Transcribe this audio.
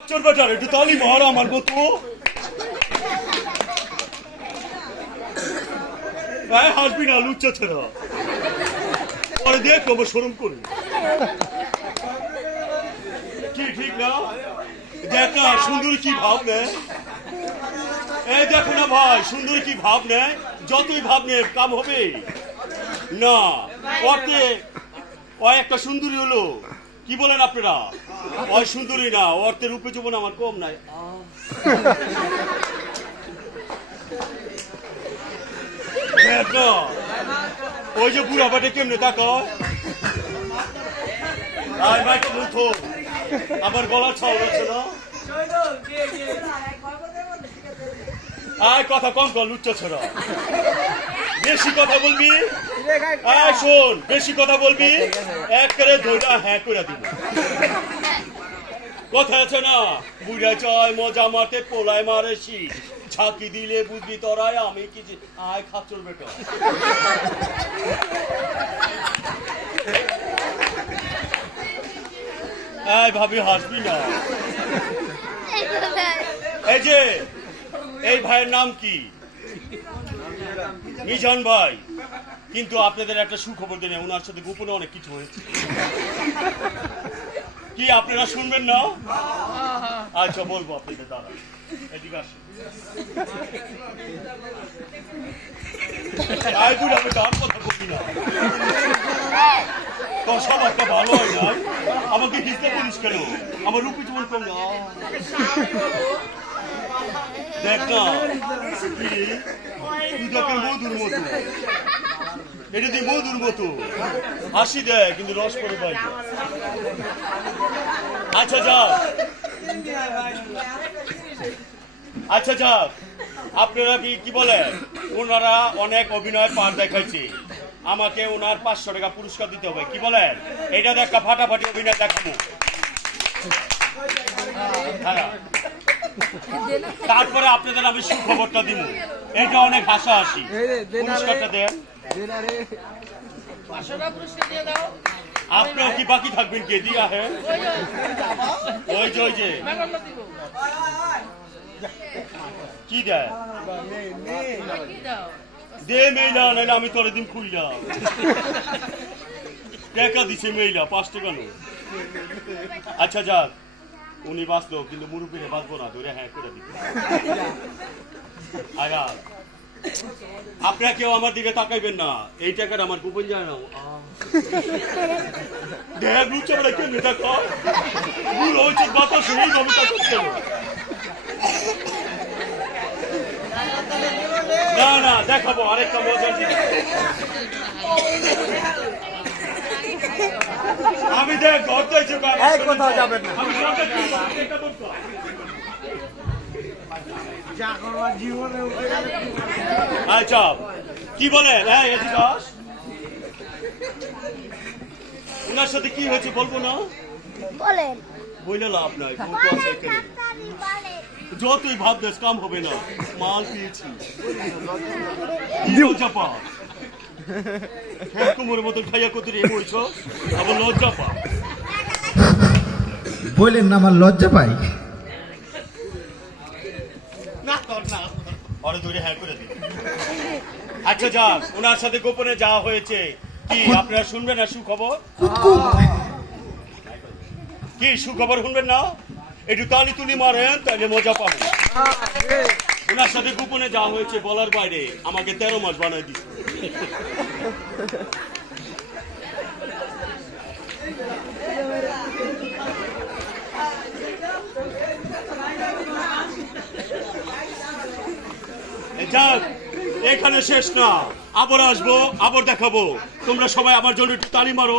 চল বেটার একটু তালি মার আমার মতো গায়ে হাসবি না লুচ্চা ছেড়া পরে দেখ আমার শরম করে কি ঠিক না দেখ না সুন্দরী কি ভাব নেয় এই দেখো না ভাই সুন্দরী কি ভাব নেয় যতই ভাব নেয় কাম হবে না অর্থে ও একটা সুন্দরী হলো কি বলেন আপনারা ওই সুন্দরী না অর্থের রূপে জীবন আমার কম নাই ওই যে বুড়া বাটে কেমনে তাকায় বলতো আমার গলা ছাও হচ্ছে না আয় কথা কম কর লুচ্চা ছড়া বেশি কথা বলবি আয় শোন বেশি কথা বলবি এক করে ধৈর্য হ্যাঁ করে দিব কথা আছে না বুড়া চয় মজা মারতে পোলায় মারে শীত ঝাঁকি দিলে বুঝবি তোরায় আমি কি আয় খাচ্চর বেটা আয় ভাবি হাসবি না এই যে এই ভাইয়ের নাম কি মিজান ভাই কিন্তু আপনাদের একটা সুখবর দেন ওনার সাথে গোপনে অনেক কিছু হয়েছে কি আপনারা শুনবেন না আচ্ছা বলবো আপনাদের দাদা এদিকে আসুন আমি তার কথা বলি না তোর সব একটা ভালো হয় না আমাকে ডিস্টার্ব করিস কেন আমার রূপী জীবন কম না দেখ না মধুর মতো এটা দিয়ে মধুর মতো হাসি দেয় কিন্তু রস করে পাই আচ্ছা যাক আচ্ছা যাক আপনারা কি বলেন ওনারা অনেক অভিনয় পার দেখাইছে আমাকে ওনার 500 টাকা পুরস্কার দিতে হবে কি বলেন এটা দেখা ফাটাফাটি অভিনয় দেখাবো তারপরে আপনাদের আমি সুখবরটা দিব এটা অনেক হাসাহাসি পুরস্কারটা দেন আপনিও কি বাকি থাকবেন কে দিয়া হ্যাঁ ওই যে কি দেয় দে মেইলা নাইলে আমি তোর দিন খুইলাম টাকা দিছে মেইলা 5 টাকা নো আচ্ছা যাক উনি বাঁচলো কিন্তু মুরুব্বিরে বাঁচবো না ধরে হ্যাঁ করে দিবে আয়া আপনারা কেউ আমার দিকে তাকাইবেন না এই টাকার আমার গোপন যায় না দেখ লুচা বলে কেন দেখো বুড়ো হচ্ছে বাতাস এই গমিটা করতে না না দেখাবো আরেকটা মজার আমি দেখ ঘরতে কোথাও যাবেন না আচ্ছা কি বলেন হ্যাঁ ওনার সাথে কি হয়েছে বলবো না বলেন বইলে লাভ নাই যতই ভাব দেশ কাম হবে না মাল পেয়েছি চাপা কুমোর মতন খাইয়া কত রে বলছ আবার লজ্জা পা বললেন না আমার লজ্জা পাই আচ্ছা যাক ওনার সাথে গোপনে যাওয়া হয়েছে কি আপনারা শুনবেন না সুখবর কি সুখবর শুনবেন না একটু তালি তুলি মারেন তাহলে মজা পাবেন ওনার সাথে গোপনে যাওয়া হয়েছে বলার বাইরে আমাকে 13 মাস বানাই দিচ্ছে যাক এখানে শেষ না আবার আসবো আবার দেখাবো তোমরা সবাই আমার জন্য একটু তালি মারো